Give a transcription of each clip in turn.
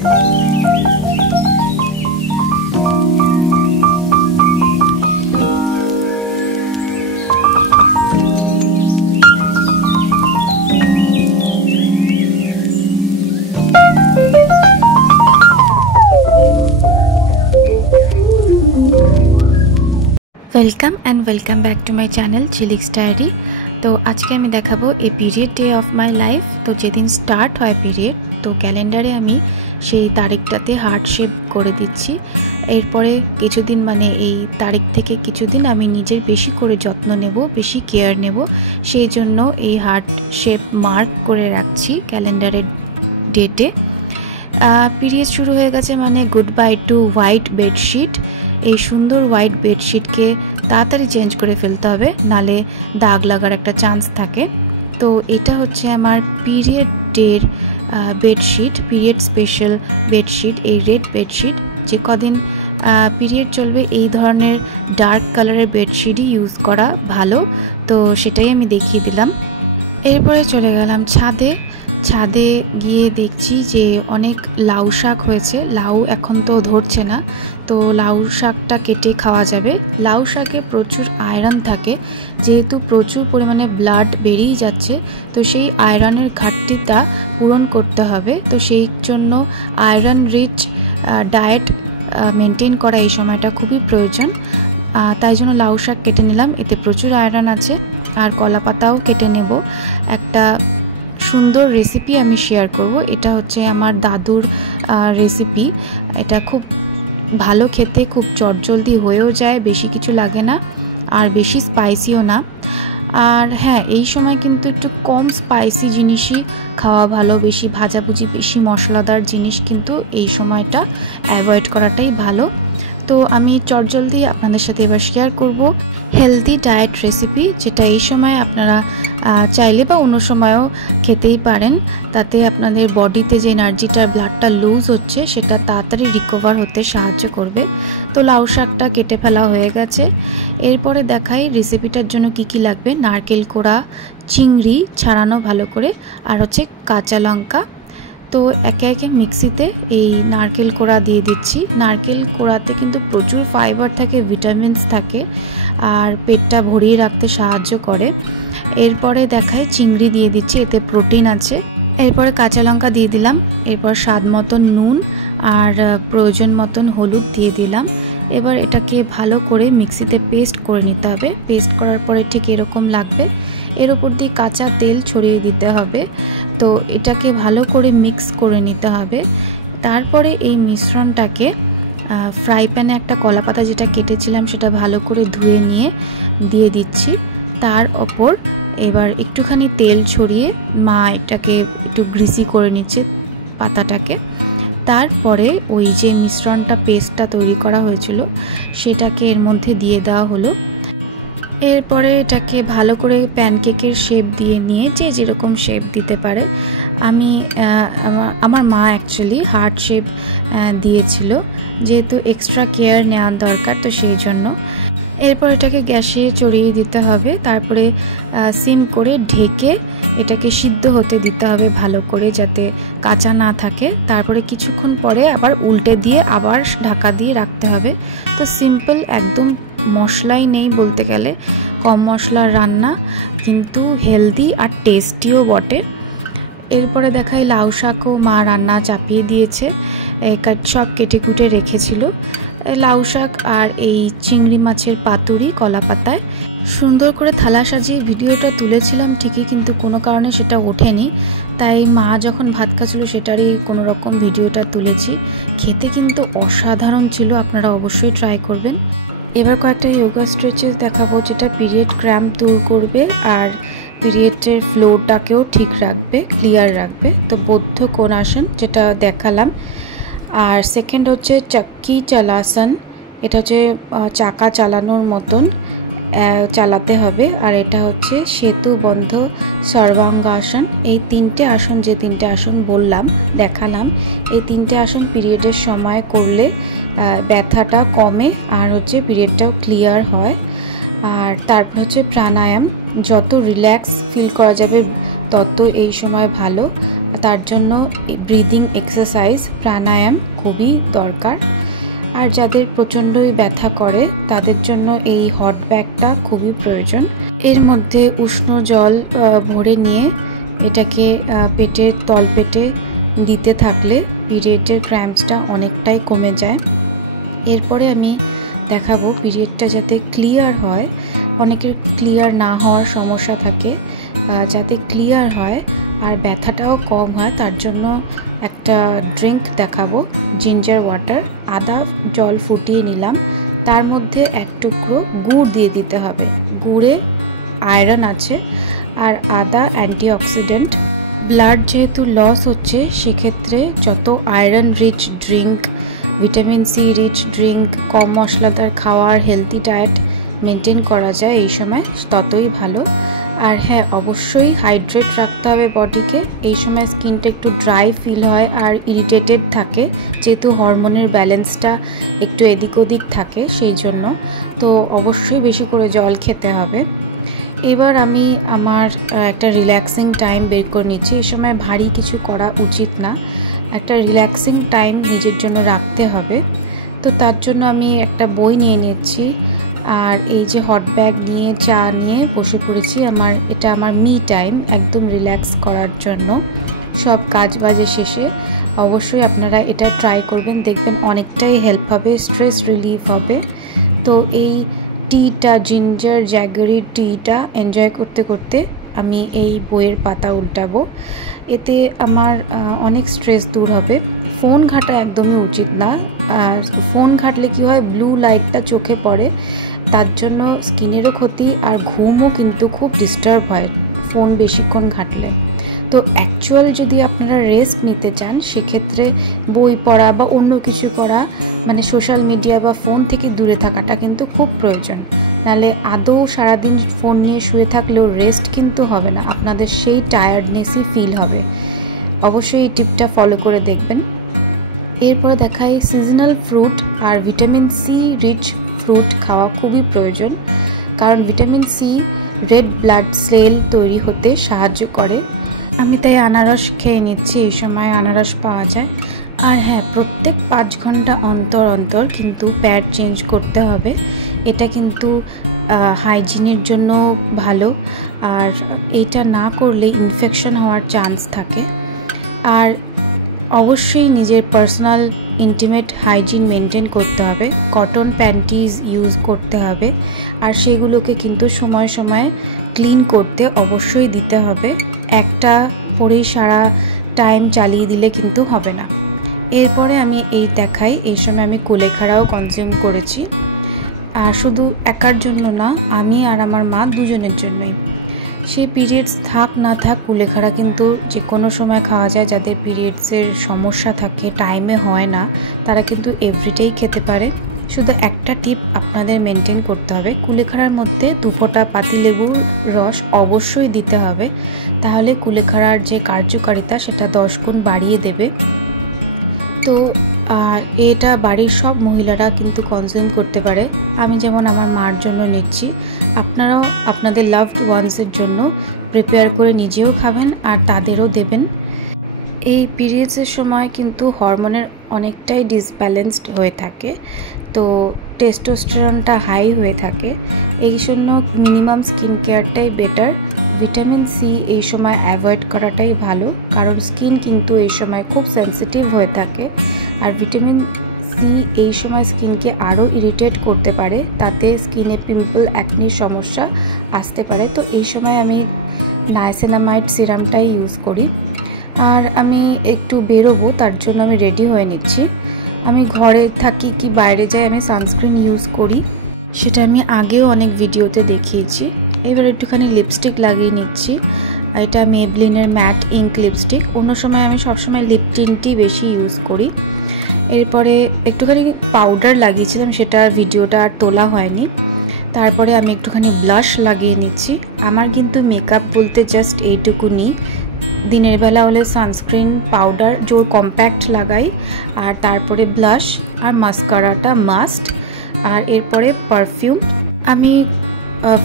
Welcome and welcome back to my channel Jhiliks diary. तो आज के आमी देखाबो a period day of my life. तो जेदिन स्टार्ट हय पिरियड तो कैलेंडारे आमी सेई तारिखटाते हार्ट शेप करे दिচ্ছি। एरपरे किछुदिन माने एई तारिख थेके किछुदिन आमी निजेर बेशी करे जत्न नेब, बेशी केयार नेब, सेई जोन्नो एई हार्ट शेप मार्क करे राखছি कैलेंडारेर डेटे। पिरियड शुरू हये गेছে माने good by two white bedsheet. এই সুন্দর হোয়াইট বেডশিটকে তাড়াতাড়ি চেঞ্জ করে ফেলতে হবে, নালে দাগ লাগার একটা চান্স থাকে। তো এটা হচ্ছে আমার পিরিয়ড ডের বেডশিট, পিরিয়ড স্পেশাল বেডশিট। এই রেড বেডশিট যে কদিন পিরিয়ড চলবে এই ধরনের ডার্ক কালারের বেডশিটই ইউজ করা ভালো। তো সেটাই আমি দেখিয়ে দিলাম। এরপরে চলে গেলাম ছাদে। ছাদে গিয়ে দেখছি যে অনেক লাউ শাক হয়েছে। লাউ এখন তো ধরছে না, তো লাউ শাকটা কেটে খাওয়া যাবে। লাউ শাকে প্রচুর আয়রন থাকে, যেহেতু প্রচুর পরিমাণে ব্লাড বেরিয়ে যাচ্ছে, তো সেই আয়রনের ঘাটতিটা পূরণ করতে হবে। তো সেই জন্য আয়রন রিচ ডায়েট মেনটেন করা এই সময়টা খুবই প্রয়োজন। তাই জন্য লাউ শাক কেটে নিলাম, এতে প্রচুর আয়রন আছে। আর কলা পাতাও কেটে নেব। একটা সুন্দর রেসিপি আমি শেয়ার করব। এটা হচ্ছে আমার দাদুর রেসিপি। এটা খুব ভালো খেতে, খুব চটজলদি হয়েও যায়, বেশি কিছু লাগে না আর বেশি স্পাইসিও না। আর হ্যাঁ, এই সময় কিন্তু একটু কম স্পাইসি জিনিসই খাওয়া ভালো। বেশি ভাজাভুজি, বেশি মশলাদার জিনিস কিন্তু এই সময়টা অ্যাভয়েড করাটাই ভালো। তো আমি চটজলদি আপনাদের সাথে এবার শেয়ার করব হেলদি ডায়েট রেসিপি, যেটা এই সময় আপনারা চাইলে বা অন্য সময়ও খেতেই পারেন। তাতে আপনাদের বডিতে যে এনার্জিটা, ব্লাডটা লুজ হচ্ছে, সেটা তাড়াতাড়ি রিকভার হতে সাহায্য করবে। তো লাউ শাকটা কেটে ফেলা হয়ে গেছে। এরপরে দেখাই রেসিপিটার জন্য কি কি লাগবে। নারকেল কোড়া, চিংড়ি ছাড়ানো ভালো করে, আর হচ্ছে কাঁচা লঙ্কা। তো একে একে মিক্সিতে এই নারকেল কোড়া দিয়ে দিচ্ছি। নারকেল কোড়াতে কিন্তু প্রচুর ফাইবার থাকে, ভিটামিনস থাকে, আর পেটটা ভরিয়ে রাখতে সাহায্য করে। এরপরে দেখাই চিংড়ি দিয়ে দিচ্ছি, এতে প্রোটিন আছে। এরপরে কাঁচা লঙ্কা দিয়ে দিলাম। এরপর স্বাদ মতন নুন আর প্রয়োজন মতন হলুদ দিয়ে দিলাম। এবার এটাকে ভালো করে মিক্সিতে পেস্ট করে নিতে হবে। পেস্ট করার পরে ঠিক এরকম লাগবে। এর উপর দিয়ে কাঁচা তেল ছড়িয়ে দিতে হবে। তো এটাকে ভালো করে মিক্স করে নিতে হবে। তারপরে এই মিশ্রণটাকে ফ্রাই প্যানে একটা কলা পাতা যেটা কেটেছিলাম সেটা ভালো করে ধুয়ে নিয়ে দিয়ে দিচ্ছি। তার ওপর এবার একটুখানি তেল ছড়িয়ে মা এটাকে একটু গ্রিসি করে নিচ্ছে পাতাটাকে। তারপরে ওই যে মিশ্রণটা, পেস্টটা তৈরি করা হয়েছিল, সেটাকে এর মধ্যে দিয়ে দেওয়া হলো। এরপরে এটাকে ভালো করে প্যানকেকের শেপ দিয়ে নিয়ে, যে যেরকম শেপ দিতে পারে। আমি আমার মা অ্যাকচুয়ালি হার্ট শেপ দিয়েছিল, যেহেতু এক্সট্রা কেয়ার নেওয়ার দরকার, তো সেই জন্য। এরপর এটাকে গ্যাসে চড়িয়ে দিতে হবে। তারপরে সিম করে ঢেকে এটাকে সিদ্ধ হতে দিতে হবে ভালো করে, যাতে কাঁচা না থাকে। তারপরে কিছুক্ষণ পরে আবার উল্টে দিয়ে আবার ঢাকা দিয়ে রাখতে হবে। তো সিম্পল, একদম মশলাই নেই বলতে গেলে, কম মশলার রান্না, কিন্তু হেলদি আর টেস্টিও বটে। এরপরে দেখাই লাউ শাকও মা রান্না চাপিয়ে দিয়েছে, সব কেটে কুটে রেখেছিল। লাউ শাক আর এই চিংড়ি মাছের পাতুরি কলা পাতায় সুন্দর করে থালা সাজিয়ে ভিডিওটা তুলেছিলাম ঠিকই, কিন্তু কোনো কারণে সেটা ওঠেনি। তাই মা যখন ভাত খাচ্ছিল সেটারই কোনো রকম ভিডিওটা তুলেছি। খেতে কিন্তু অসাধারণ ছিল, আপনারা অবশ্যই ট্রাই করবেন। এবার কয়েকটা যোগা স্ট্রেচেস দেখাবো, যেটা পিরিয়ড ক্র্যাম্প দূর করবে আর পিরিয়ডের ফ্লোটাকেও ঠিক রাখবে, ক্লিয়ার রাখবে। তো বৌদ্ধ কোণাসন যেটা দেখালাম। আর সেকেন্ড হচ্ছে চক্কি চালাসন, এটা হচ্ছে চাকা চালানোর মতন চালাতে হবে। আর এটা হচ্ছে সেতু বন্ধ সর্বাঙ্গাসন। এই তিনটে আসন, যে তিনটে আসন বললাম, দেখালাম, এই তিনটে আসন পিরিয়ডের সময় করলে ব্যথাটা কমে আর হচ্ছে পিরিয়ডটাও ক্লিয়ার হয়। আর তারপর হচ্ছে প্রাণায়াম, যত রিল্যাক্স ফিল করা যাবে তত এই সময় ভালো। তার জন্য ব্রিদিং এক্সারসাইজ প্রাণায়াম খুবই দরকার। আর যাদের প্রচণ্ডই ব্যথা করে তাদের জন্য এই হট ব্যাগটা খুবই প্রয়োজন। এর মধ্যে উষ্ণ জল ভরে নিয়ে এটাকে পেটের তলপেটে দিতে থাকলে পিরিয়ডের ক্র্যাম্পসটা অনেকটাই কমে যায়। এরপরে আমি দেখাবো পিরিয়ডটা যাতে ক্লিয়ার হয়। অনেকের ক্লিয়ার না হওয়ার সমস্যা থাকে, যাতে ক্লিয়ার হয় আর ব্যথাটাও কম হয় তার জন্য একটা ড্রিঙ্ক দেখাবো, জিঞ্জার ওয়াটার। আদা জল ফুটিয়ে নিলাম, তার মধ্যে এক টুকরো গুড় দিয়ে দিতে হবে। গুড়ে আয়রন আছে আর আদা অ্যান্টিঅক্সিডেন্ট। ব্লাড যেহেতু লস হচ্ছে সেক্ষেত্রে যত iron rich drink, vitamin C rich drink, কম মশলাদার খাওয়ার, হেলদি ডায়েট মেনটেন করা যায় এই সময় ততই ভালো। আর হ্যাঁ, অবশ্যই হাইড্রেট রাখতে হবে বডিকে। এই সময় স্কিনটা একটু ড্রাই ফিল হয় আর ইরিটেটেড থাকে, যেহেতু হরমোনের ব্যালেন্সটা একটু এদিক ওদিক থাকে সেই জন্য। তো অবশ্যই বেশি করে জল খেতে হবে। এবার আমি আমার একটা রিল্যাক্সিং টাইম বের করে নিচ্ছি। এই সময় ভারী কিছু করা উচিত না, একটা রিল্যাক্সিং টাইম নিজের জন্য রাখতে হবে। তো তার জন্য আমি একটা বই নিয়ে নিচ্ছি আর এই যে হট ব্যাগ নিয়ে চা নিয়ে বসে পড়েছি। এটা আমার মি টাইম, একদম রিল্যাক্স করার জন্য। সব কাজ বাজে শেষে অবশ্যই আপনারা এটা ট্রাই করবেন, দেখবেন অনেকটাই হেল্প হবে, স্ট্রেস রিলিফ হবে। তো এই টিটা, জিঞ্জার জ্যাগেরি টিটা এনজয় করতে করতে আমি এই বইয়ের পাতা উল্টাবো। এতে আমার অনেক স্ট্রেস দূর হবে। ফোন ঘাঁটা একদমই উচিত না। আর ফোন ঘাঁটলে কি হয়, ব্লু লাইটটা চোখে পড়ে, তার জন্য স্কিনেরও ক্ষতি আর ঘুমও কিন্তু খুব ডিস্টার্ব হয় ফোন বেশিক্ষণ ঘাঁটলে। তো অ্যাকচুয়াল যদি আপনারা রেস্ট নিতে চান সেক্ষেত্রে বই পড়া বা অন্য কিছু করা, মানে সোশ্যাল মিডিয়া বা ফোন থেকে দূরে থাকাটা কিন্তু খুব প্রয়োজন। নাহলে আদৌ সারাদিন ফোন নিয়ে শুয়ে থাকলেও রেস্ট কিন্তু হবে না, আপনাদের সেই টায়ার্ডনেসই ফিল হবে। অবশ্যই এই টিপটা ফলো করে দেখবেন। এরপরে দেখাই সিজনাল ফ্রুট আর ভিটামিন সি রিচ ফ্রুট খাওয়া খুবই প্রয়োজন, কারণ vitamin C red blood cell তৈরি হতে সাহায্য করে। আমি তাই আনারস খেয়ে নিচ্ছি, এই সময় আনারস পাওয়া যায়। আর হ্যাঁ, প্রত্যেক 5 ঘন্টা অন্তর অন্তর কিন্তু প্যাড চেঞ্জ করতে হবে। এটা কিন্তু হাইজিনের জন্য ভালো, আর এটা না করলে ইনফেকশন হওয়ার চান্স থাকে। আর অবশ্যই নিজের পার্সোনাল ইন্টিমেট হাইজিন মেনটেন করতে হবে। কটন প্যান্টিজ ইউজ করতে হবে আর সেগুলোকে কিন্তু সময় সময় ক্লিন করতে অবশ্যই দিতে হবে। একটা পরেই সারা টাইম চালিয়ে দিলে কিন্তু হবে না। এরপরে আমি এই দেখাই, এই সময় আমি কুলেখাড়াও কনজিউম করেছি। আর শুধু একার জন্য না, আমি আর আমার মা দুজনের জন্যই। সেই পিরিয়ডস থাক না থাক কুলেখাড়া কিন্তু যে কোনো সময় খাওয়া যায়। যাদের পিরিয়ডসের সমস্যা থাকে, টাইমে হয় না, তারা কিন্তু এভরিডেই খেতে পারে। শুধু একটা টিপ আপনাদের মেনটেন করতে হবে, কুলেখাড়ার মধ্যে 2 ফোঁটা পাতিলেবুর রস অবশ্যই দিতে হবে, তাহলে কুলেখাড়ার যে কার্যকারিতা সেটা 10 গুণ বাড়িয়ে দেবে। তো আর এটা বাড়ির সব মহিলারা কিন্তু কনজিউম করতে পারে। আমি যেমন আমার মার জন্য নিচ্ছি, আপনারাও আপনাদের লাভড ওয়ান্সের জন্য প্রিপেয়ার করে নিজেও খাবেন আর তাদেরও দেবেন। এই পিরিয়ডসের সময় কিন্তু হরমোনের অনেকটাই ডিসব্যালেন্সড হয়ে থাকে, তো টেস্টোস্টেরনটা হাই হয়ে থাকে। এই জন্য মিনিমাম স্কিন কেয়ারটাই বেটার। ভিটামিন সি এই সময় অ্যাভয়েড করাটাই ভালো, কারণ স্কিন কিন্তু এই সময় খুব সেন্সিটিভ হয়ে থাকে। আর ভিটামিন সি এই সময় স্কিনকে আরও ইরিটেট করতে পারে, তাতে স্কিনে পিম্পল, অ্যাকনির সমস্যা আসতে পারে। তো এই সময় আমি নাইসিনামাইড সিরামটাই ইউজ করি। আর আমি একটু বেরোবো, তার জন্য আমি রেডি হয়ে নিচ্ছি। আমি ঘরে থাকি কি বাইরে যাই, আমি সানস্ক্রিন ইউজ করি, সেটা আমি আগেও অনেক ভিডিওতে দেখিয়েছি। এবার একটুখানি লিপস্টিক লাগিয়ে নিচ্ছি। এটা মেবলিনের ম্যাট ইঙ্ক লিপস্টিক। অন্য সময় আমি সবসময় লিপ টিন্টই বেশি ইউজ করি। এরপরে একটুখানি পাউডার লাগিয়েছিলাম, সেটার ভিডিওটা আর তোলা হয়নি। তারপরে আমি একটুখানি ব্লাশ লাগিয়ে নিচ্ছি। আমার কিন্তু মেকআপ বলতে জাস্ট এইটুকুনি। দিনের বেলা হলে সানস্ক্রিন, পাউডার জোর কম্প্যাক্ট লাগাই, আর তারপরে ব্লাশ আর মাস্কারাটা মাস্ট, আর এরপরে পারফিউম। আমি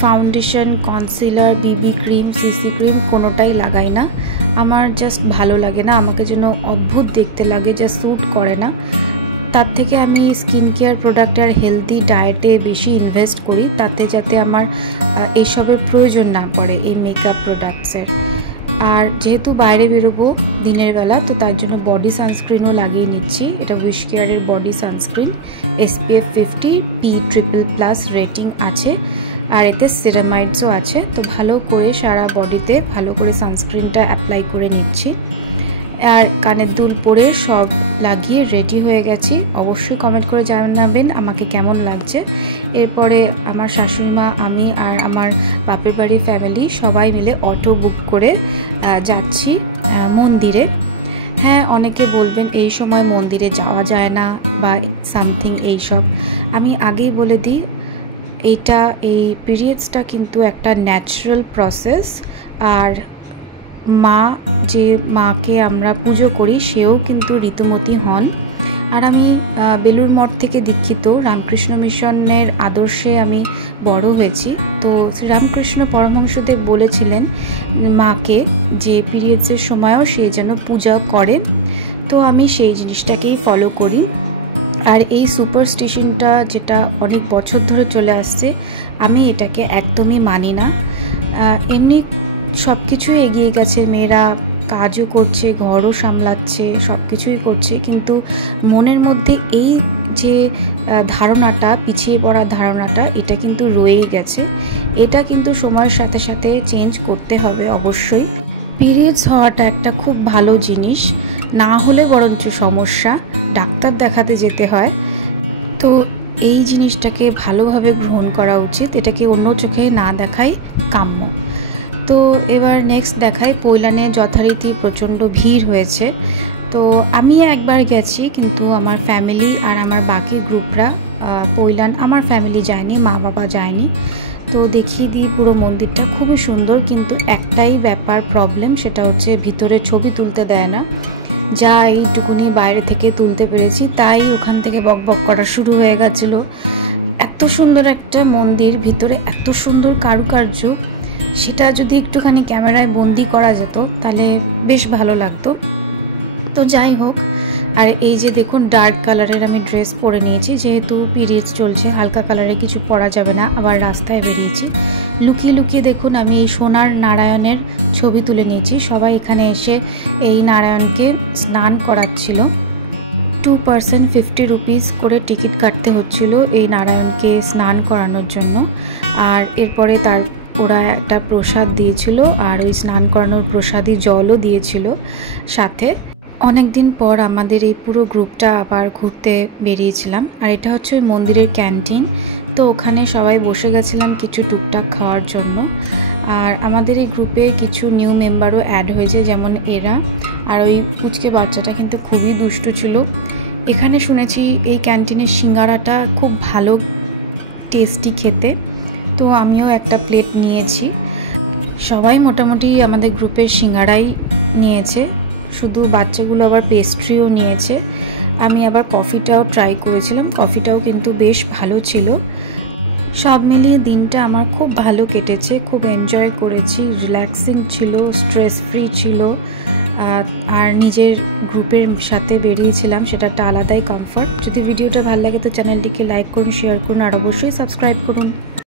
ফাউন্ডেশন, কনসিলার, বিবি ক্রিম, সিসি ক্রিম কোনোটাই লাগাই না। আমার জাস্ট ভালো লাগে না, আমাকে যেন অদ্ভুত দেখতে লাগে, যা স্যুট করে না। তার থেকে আমি স্কিন কেয়ার প্রোডাক্ট আর হেলদি ডায়েটে বেশি ইনভেস্ট করি, তাতে যাতে আমার এইসবের প্রয়োজন না পড়ে এই মেকআপ প্রোডাক্টসের। আর যেহেতু বাইরে বেরোবো দিনের বেলা, তো তার জন্য বডি সানস্ক্রিনও লাগিয়ে নিচ্ছি। এটা উইশ কেয়ারের body sunscreen, SPF 50 PPP+ rating আছে, আর এতে সিরামাইডসও আছে। তো ভালো করে সারা বডিতে ভালো করে সানস্ক্রিনটা অ্যাপ্লাই করে নিচ্ছি। আর কানের দুল পরে সব লাগিয়ে রেডি হয়ে গেছি। অবশ্যই কমেন্ট করে জানাবেন আমাকে কেমন লাগছে। এরপরে আমার শাশুড়িমা, আমি আর আমার বাপের বাড়ির ফ্যামিলি সবাই মিলে অটো বুক করে যাচ্ছি মন্দিরে। হ্যাঁ, অনেকে বলবেন এই সময় মন্দিরে যাওয়া যায় না বা সামথিং এইসব। আমি আগেই বলে দিই, এই পিরিয়ডসটা কিন্তু একটা ন্যাচারাল প্রসেস। আর যে মাকে আমরা পুজো করি সেও কিন্তু ঋতুমতী হন। আর আমি বেলুড় মঠ থেকে দীক্ষিত, রামকৃষ্ণ মিশনের আদর্শে আমি বড় হয়েছি। তো শ্রীরামকৃষ্ণ পরমহংসদেব বলেছিলেন মাকে যে পিরিয়ডসের সময়ও সে যেন পূজা করে। তো আমি সেই জিনিসটাকেই ফলো করি। আর এই সুপারস্টিশনটা যেটা অনেক বছর ধরে চলে আসছে, আমি এটাকে একদমই মানি না। এমনি সব কিছুই এগিয়ে গেছে, মেয়েরা কাজও করছে, ঘরও সামলাচ্ছে, সব কিছুই করছে, কিন্তু মনের মধ্যে এই যে ধারণাটা, পিছিয়ে পড়ার ধারণাটা, এটা কিন্তু রয়েই গেছে। এটা কিন্তু সময়ের সাথে সাথে চেঞ্জ করতে হবে অবশ্যই। পিরিয়ডস হওয়াটা একটা খুব ভালো জিনিস, না হলে বরঞ্চ সমস্যা, ডাক্তার দেখাতে যেতে হয়। তো এই জিনিসটাকে ভালোভাবে গ্রহণ করা উচিত, এটাকে অন্য চোখে না দেখাই কাম্য। তো এবার নেক্সট দেখাই, পৈলানে যথারীতি প্রচণ্ড ভিড় হয়েছে। তো আমি একবার গেছি, কিন্তু আমার ফ্যামিলি আর আমার বাকি গ্রুপরা পৈলান, আমার ফ্যামিলি যায়নি, মা বাবা যায়নি। তো দেখিয়ে দিই পুরো মন্দিরটা, খুবই সুন্দর, কিন্তু একটাই ব্যাপার প্রবলেম, সেটা হচ্ছে ভিতরে ছবি তুলতে দেয় না। যা এইটুকুনি বাইরে থেকে তুলতে পেরেছি, তাই ওখান থেকে বকবক করা শুরু হয়ে গেছিলো। এত সুন্দর একটা মন্দির, ভিতরে এত সুন্দর কারুকার্য, সেটা যদি একটুখানি ক্যামেরায় বন্দি করা যেত তাহলে বেশ ভালো লাগতো। তো যাই হোক, আর এই যে দেখুন ডার্ক কালারের আমি ড্রেস পরে নিয়েছি, যেহেতু পিরিয়ডস চলছে, হালকা কালারে কিছু পরা যাবে না। আবার রাস্তায় বেরিয়েছি, লুকিয়ে লুকিয়ে দেখুন আমি এই সোনার নারায়ণের ছবি তুলে নিয়েছি। সবাই এখানে এসে এই নারায়ণকে স্নান করাচ্ছিল। 2 পার্সন 50 রুপিস করে টিকিট কাটতে হচ্ছিল এই নারায়ণকে স্নান করানোর জন্য। আর এরপরে ওরা একটা প্রসাদ দিয়েছিল, আর ওই স্নান করানোর প্রসাদী জলও দিয়েছিল সাথে। অনেক দিন পর আমাদের এই পুরো গ্রুপটা আবার ঘুরতে বেরিয়েছিলাম। আর এটা হচ্ছে ওই মন্দিরের ক্যান্টিন। তো ওখানে সবাই বসে গেছিলাম কিছু টুকটাক খাওয়ার জন্য। আর আমাদের এই গ্রুপে কিছু নিউ মেম্বারও অ্যাড হয়েছে, যেমন এরা। আর ওই পুচকে বাচ্চাটা কিন্তু খুবই দুষ্টু ছিল। এখানে শুনেছি এই ক্যান্টিনের সিঙ্গারাটা খুব ভালো টেস্টি খেতে, তো আমিও একটা প্লেট নিয়েছি। সবাই মোটামুটি আমাদের গ্রুপের সিঙ্গারাই নিয়েছে, শুধু বাচ্চাগুলো আবার পেস্ট্রিও নিয়েছে। আমি আবার কফিটাও ট্রাই করেছিলাম, কফিটাও কিন্তু বেশ ভালো ছিল। সব মিলিয়ে দিনটা আমার খুব ভালো কেটেছে, খুব এনজয় করেছি, রিল্যাক্সিং ছিল, স্ট্রেস ফ্রি ছিল। আর নিজের গ্রুপের সাথে বেরিয়েছিলাম, সেটা একটা আলাদাই কমফর্ট। যদি ভিডিওটা ভালো লাগে তো চ্যানেলটিকে লাইক করুন, শেয়ার করুন, আর অবশ্যই সাবস্ক্রাইব করুন।